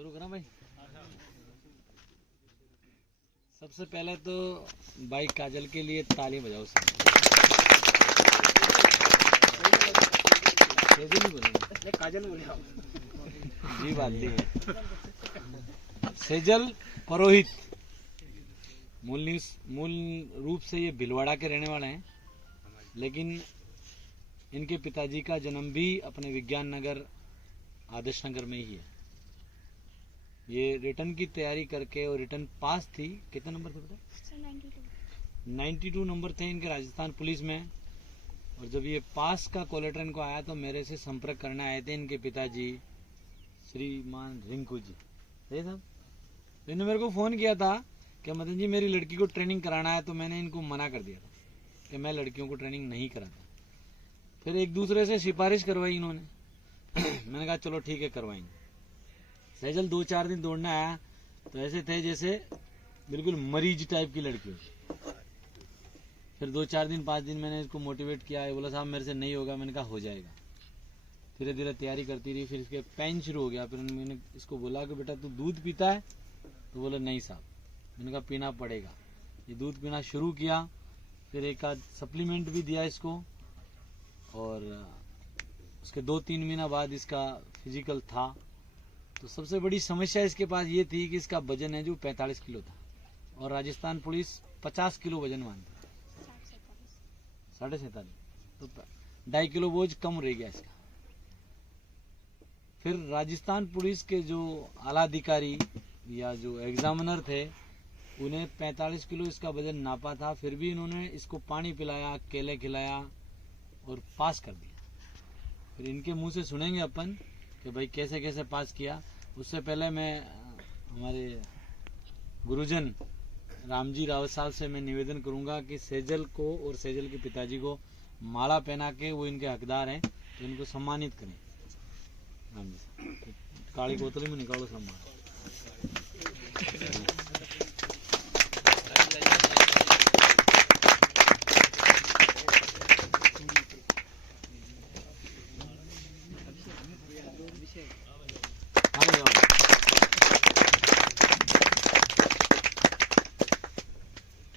शुरू करा भाई। सबसे पहले तो भाई काजल के लिए ताली बजाओ सब। काजल जी बात है। सेजल पुरोहित मूल रूप से ये भिलवाड़ा के रहने वाले हैं, लेकिन इनके पिताजी का जन्म भी अपने विज्ञान नगर आदर्श नगर में ही है। ये रिटर्न की तैयारी करके और रिटर्न पास थी। कितने नंबर थे बेटा? 92 नंबर थे इनके राजस्थान पुलिस में। और जब ये पास का कॉल लेटर इनको आया तो मेरे से संपर्क करने आए थे इनके पिताजी श्रीमान रिंकू जी। सही साहब, इन्होंने मेरे को फोन किया था कि मदन जी मेरी लड़की को ट्रेनिंग कराना है, तो मैंने इनको मना कर दिया था कि मैं लड़कियों को ट्रेनिंग नहीं कराता। फिर एक दूसरे से सिफारिश करवाई इन्होंने। मैंने कहा चलो ठीक है करवाएंगे। सैजल 2-4 दिन दौड़ने आया तो ऐसे थे जैसे बिल्कुल मरीज टाइप की लड़की हो। फिर 2-4 दिन 5 दिन मैंने इसको मोटिवेट किया। ये बोला साहब मेरे से नहीं होगा। मैंने कहा हो जाएगा। धीरे धीरे तैयारी करती रही। फिर इसके पेन शुरू हो गया। फिर मैंने इसको बोला कि बेटा तू दूध पीता है? तो बोला नहीं साहब। मैंने कहा पीना पड़ेगा। ये दूध पीना शुरू किया। फिर एक आध सप्लीमेंट भी दिया इसको, और उसके 2-3 महीना बाद इसका फिजिकल था। तो सबसे बड़ी समस्या इसके पास ये थी कि इसका वजन है जो 45 किलो था, और राजस्थान पुलिस 50 किलो वजन मानती है। 47.5 तो 2.5 किलो बोझ कम रह गया इसका। फिर राजस्थान पुलिस के जो आला अधिकारी या जो एग्जामिनर थे उन्हें 45 किलो इसका वजन नापा था। फिर भी इन्होंने इसको पानी पिलाया, केले खिलाया और पास कर दिया। फिर इनके मुंह से सुनेंगे अपन कि भाई कैसे कैसे पास किया। उससे पहले मैं हमारे गुरुजन रामजी रावत साहब से मैं निवेदन करूंगा कि सेजल को और सेजल के पिताजी को माला पहना के, वो इनके हकदार हैं, तो इनको सम्मानित करें। रामजी साहब काली बोतल में निकालो सम्मान।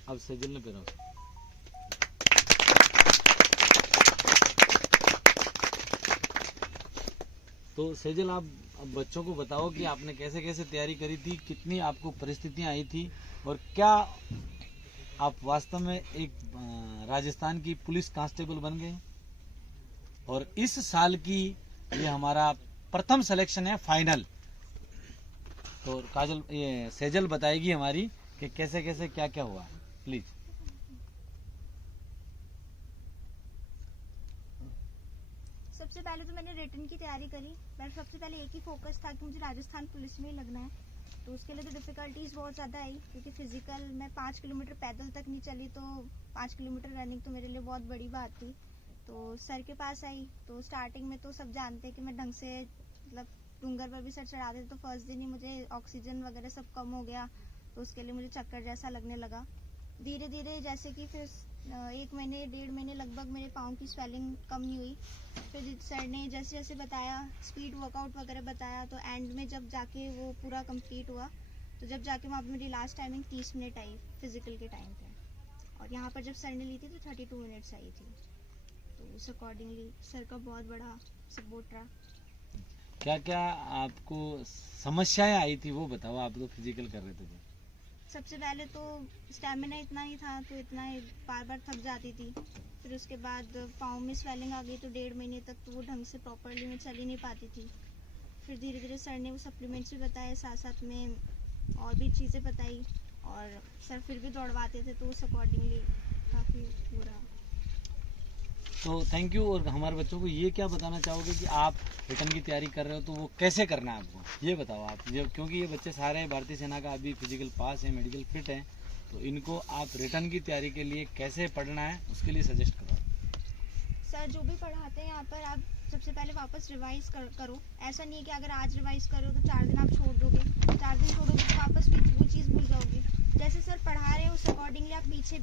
अब सेजल ने पहना। तो सेजल आप अब बच्चों को बताओ कि आपने कैसे कैसे तैयारी करी थी, कितनी आपको परिस्थितियां आई थी, और क्या आप वास्तव में एक राजस्थान की पुलिस कांस्टेबल बन गए। और इस साल की ये हमारा प्रथम सिलेक्शन है फाइनल। तो काजल ये सेजल बताएगी हमारी कि कैसे कैसे क्या क्या हुआ। प्लीज। सबसे पहले तो मैंने रिटर्न की तैयारी करी। मेरा सबसे पहले एक ही फोकस था कि मुझे राजस्थान पुलिस में ही लगना है। तो उसके लिए तो डिफिकल्टीज बहुत ज़्यादा आई, क्योंकि फिजिकल मैं 5 किलोमीटर पैदल तक नहीं चली, तो 5 किलोमीटर रनिंग तो मेरे लिए बहुत बड़ी बात थी। तो सर के पास आई तो स्टार्टिंग में तो सब जानते हैं कि मैं ढंग से मतलब डूंगर पर भी सर चढ़ाते थे। तो फर्स्ट दिन ही मुझे ऑक्सीजन वगैरह सब कम हो गया, तो उसके लिए मुझे चक्कर जैसा लगने लगा। धीरे धीरे जैसे कि फिर 1 महीने 1.5 महीने लगभग मेरे पाँव की स्वेलिंग कम नहीं हुई। फिर सर ने जैसे जैसे बताया, स्पीड वर्कआउट वगैरह बताया, तो एंड में जब जाके वो पूरा कंप्लीट हुआ, तो जब जाके वहाँ पर मेरी last timing 30 minute I physical के टाइम पे। और यहाँ पर जब सर ने ली थी तो 32 मिनट्स आई थी। तो उस अकॉर्डिंगली सर का बहुत बड़ा सपोर्ट रहा। क्या क्या आपको समस्याएं आई थी वो बताओ। आप तो फिजिकल कर रहे थे तो। सबसे पहले तो स्टैमिना इतना ही था, तो इतना बार बार थक जाती थी। फिर उसके बाद पाँव में स्वेलिंग आ गई, तो 1.5 महीने तक तो वो ढंग से प्रॉपरली मैं चल ही नहीं पाती थी। फिर धीरे धीरे सर ने वो सप्लीमेंट्स भी बताए, साथ साथ में और भी चीज़ें बताई, और सर फिर भी दौड़वाते थे, तो उस अकॉर्डिंगली काफ़ी बुरा। तो थैंक यू। और हमारे बच्चों को ये क्या बताना चाहोगे कि आप रिटर्न की तैयारी कर रहे हो तो वो कैसे करना है आपको, ये बताओ आप। क्योंकि ये बच्चे सारे भारतीय सेना का अभी फिजिकल पास है, मेडिकल फिट है, तो इनको आप रिटर्न की तैयारी के लिए कैसे पढ़ना है उसके लिए सजेस्ट करो। सर जो भी पढ़ाते हैं यहाँ पर, आप सबसे पहले वापस रिवाइज करो। ऐसा नहीं है कि अगर आज रिवाइज करो तो 4 दिन आप छोड़ दोगे, 4 दिन छोड़ोगे तो वापस वो चीज़ भूल जाओगे। जैसे सर पढ़ा रहे हैं उस अकॉर्डिंगली आप पीछे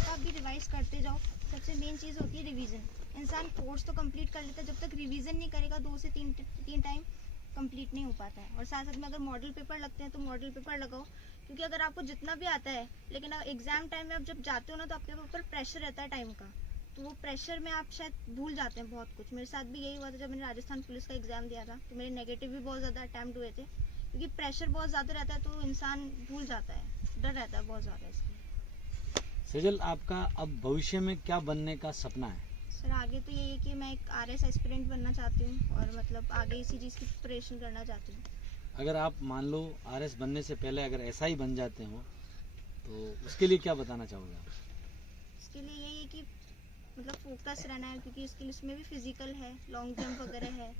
का भी रिवाइज करते जाओ। सबसे मेन चीज़ होती है रिवीजन। इंसान कोर्स तो कंप्लीट कर लेता है, जब तक रिवीजन नहीं करेगा 2 से 3 टाइम, कंप्लीट नहीं हो पाता है। और साथ साथ में अगर मॉडल पेपर लगते हैं तो मॉडल पेपर लगाओ, क्योंकि अगर आपको जितना भी आता है लेकिन एग्जाम टाइम में आप जब जाते हो ना तो आपके ऊपर प्रेशर रहता है टाइम का, तो वो प्रेशर में आप शायद भूल जाते हैं बहुत कुछ। मेरे साथ भी यही हुआ था जब मैंने राजस्थान पुलिस का एग्जाम दिया था, तो मेरे नेगेटिव भी बहुत ज़्यादा अटैम्प्ट हुए थे, क्योंकि प्रेशर बहुत ज़्यादा रहता है तो इंसान भूल जाता है, डर रहता है बहुत ज़्यादा इसलिए। सेजल, आपका अब भविष्य में क्या बनने का सपना है? सर आगे तो यही है कि मैं एक RS एस्पिरेंट बनना चाहती हूँ और मतलब आगे इसी चीज़ की प्रिपरेशन करना चाहती हूँ। अगर आप मान लो RS बनने से पहले अगर ऐसा ही बन जाते हो तो उसके लिए क्या बताना चाहोगे आप? इसके लिए यही है कि मतलब फोकस रहना है, क्योंकि इसके लिए इसमें भी फिजिकल है, लॉन्ग जंप वगैरह है,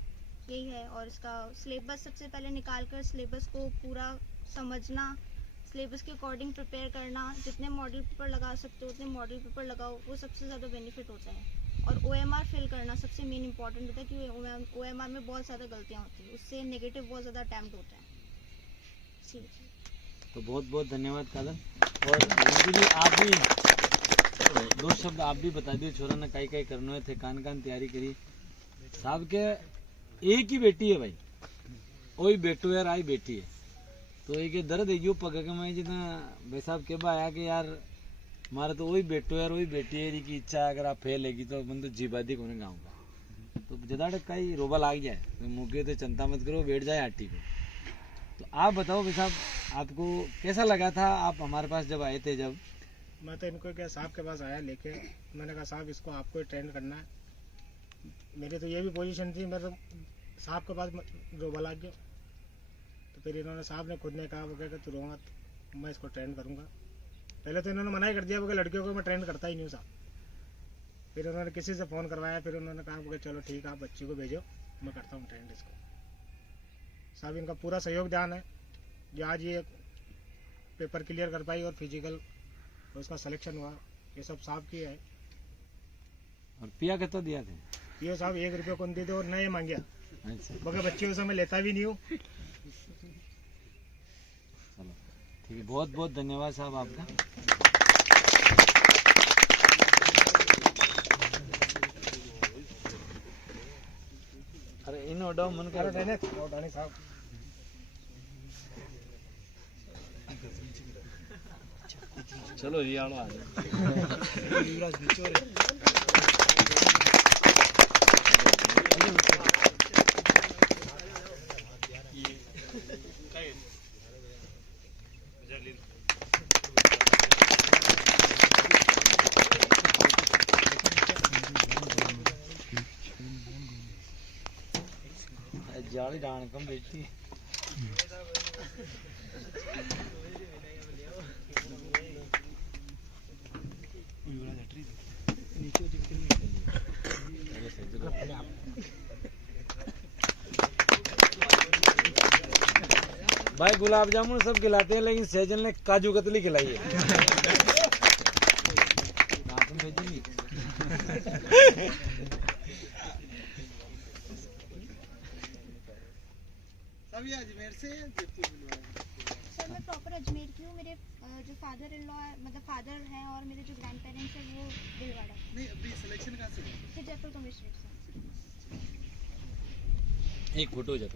यही है। और इसका सिलेबस सबसे पहले निकाल कर सिलेबस को पूरा समझना, सिलेबस के अकॉर्डिंग प्रिपेयर करना, जितने मॉडल पेपर लगा सकते हो उतने मॉडल पेपर लगाओ, वो सबसे ज़्यादा बेनिफिट होता है। और OMR फिल करना सबसे मेन इंपॉर्टेंट होता है, क्योंकि OMR में बहुत ज़्यादा गलतियाँ होती हैं, उससे नेगेटिव बहुत ज़्यादा अटैम्प्ट होता है। जी तो बहुत बहुत धन्यवाद कादन। और रिंकी जी, आप भी दो शब्द आप भी बता दिए। छोरा ने कई कई करने थे, कान कान तैयारी करी साहब के। एक ही बेटी है भाई, वही बेटो यार आई बेटी है, तो एक दर्द है यो पग के मैं जितना भाई साहब के आया कि यार हमारा तो वही बेटो यार वही बेटी है की इच्छा, अगर आप फेल लेगी तो मन तो जीबादी को गाँव का तो जदाड़ कई रोबा लाग जाए तो मुके तो चिंता मत करो, बैठ जाए आटी को। तो आप बताओ भाई साहब, आपको कैसा लगा था आप हमारे पास जब आए थे? जब मैं तो इनको क्या साहब के पास आया लेके, मैंने कहा साहब इसको आपको ही ट्रेंड करना है। मेरी तो ये भी पोजीशन थी, मैं तो साहब के पास रोबा लाग गया। तो फिर इन्होंने साहब ने खुद ने कहा, वो कहकर तू रो मत, मैं इसको ट्रेंड करूँगा। पहले तो इन्होंने मना ही कर दिया, वो लड़कियों को मैं ट्रेंड करता ही नहीं हूँ साहब। फिर उन्होंने किसी से फ़ोन करवाया, फिर उन्होंने कहा वो चलो ठीक है आप बच्ची को भेजो, मैं करता हूँ ट्रेंड इसको। साहब इनका पूरा सहयोग ध्यान है जो आज ये पेपर क्लियर कर पाई और फिजिकल उसका सिलेक्शन हुआ, ये सब साहब की है। और पिया कितना दिया थे? ये साहब 1 रुपये कौन दे दो और नए मांगे, अच्छा मगर बच्चे उस समय लेता भी नहीं हूँ। चलो ठीक है, बहुत बहुत धन्यवाद साहब आपका। अरे इन ओडो मन कर साहब चलो रियाड़ो आ जाओ। जाली डान कम बेटी भाई गुलाब जामुन सब खिलाते हैं, लेकिन सैजल ने काजू कतली खिलाई है। तुम भेजेंगी? सभी अजमेर से सर मैं प्रॉपर अजमेर की हूँ। मेरे जो फादर इन लॉ मतलब फादर हैं और मेरे जो ग्रैंड पेरेंट्स हैं वो भीलवाड़ा। नहीं, अभी सिलेक्शन कहाँ से हुआ? जयपुर कमिश्नरेट से। एक फोटो जाता